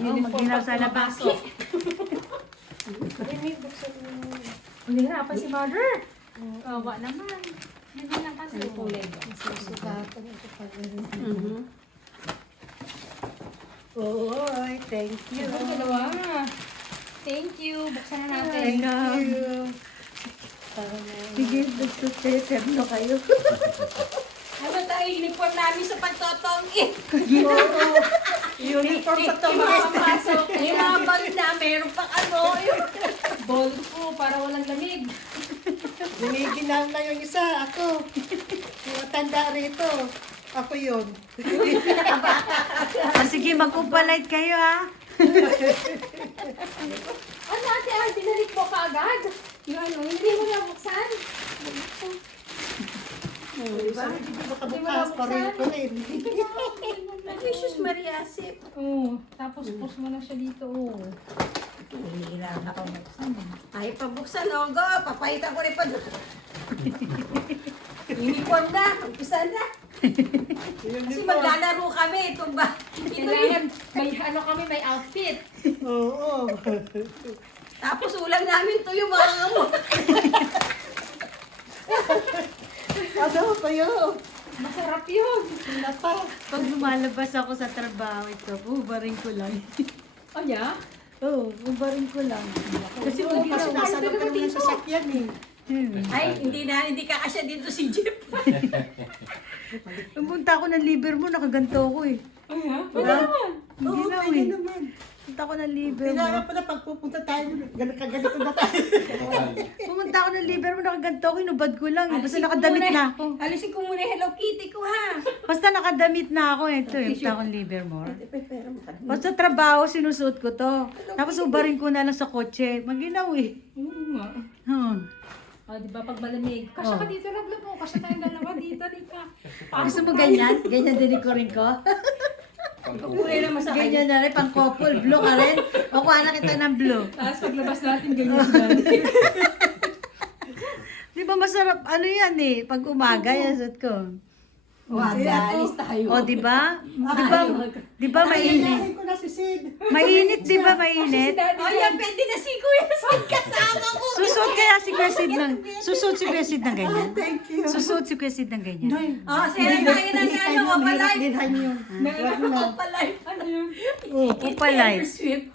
Mag-ginaw sa labas. Nahihirapan si mother. Kawa naman. Hindi lang kasi. Susukatan ito pa rin. Oy, thank you. Yung dalawa. Thank you. Buksan na natin. Thank you. Sige, terno kayo. Ano tayo, uniform namin sa pagtotong Uniform sa tumas. Yung mga bag na, meron pang ano. Ball ko para walang lamig. Giniginaw na yung isa. Ako. Yung matanda rito. Ako yun. Sige, magpupalite kayo ha. Ano ate, binalik mo ka agad? Yung ano, hindi mo na buksan. Diba? Hindi ko makabukas pa rin ko rin. Jesus Mariasip. Oo. Tapos push mo na siya dito. Oo. Hihirap ako. Ay, pabuksan, Ogo. Papahita ko rin pa doon. Uniform na. Umpisa na. Kasi maglalaro kami. Itong ba? Kailangan, may ano kami, may outfit. Oo. Tapos ulam namin to yung mga gamot. Ano kayo? Masarap yun. Napa. Pag lumalabas ako sa trabaho ito, bubarin ko lang. Oh, yeah? Oo, bubarin ko lang. Kasi Oo, kasi mag-ginaw. nasa loob ka naman ng sasakyan eh. Ay, hindi kakasya dito si Jeep. Pumunta ako ng liver mo, nakaganto ako eh. Oh, yeah? Wala naman. Oo, Ginaw pwede eh. naman. Pumunta ako ng liver mo. Kailangan pala pag pupunta tayo, kaganito na tayo. Pumunta ako ng liver mo, nakaganto ako, inubad ko lang. Eh. Basta Alisin ko nakadamit muna- na ako. Alisin ko muna yung Hello Kitty ko, ha? Basta nakadamit na ako. Ito eh, punta akong liver mo. Basta trabaho, sinusuot ko to. Tapos ubarin ko na lang sa kotse. Maginaw eh. Oo nga. Oh, di ba pag malamig? Kasya ka dito, laglag mo. Kasya tayong dalawa dito, dito. Gusto mo ganyan? Ganyan din ko rin ko? Kulay naman sa kanya. Ganyan na rin, pang couple. Blue ka rin? O kuha na kita ng blue. Tapos paglabas natin, ganyan sila. Di ba masarap, ano yan eh, pag umaga, yan suot ko. Wanda, alis tayo. O, di ba? Di ba mainit? Kailangan ko na si Sid. Mainit, di ba mainit? Oh, yan, pwede na si Kuya Sid kasama ko. Susuot kaya si Kuya Sid ng, susuot si Kuya Sid ng ganyan? Thank you. Susuot si Kuya Sid ng ganyan? Oh, sila tayo na ano, kapalay. Dinhan yun. Kapalay. Ano yun? Upalay. Sweep.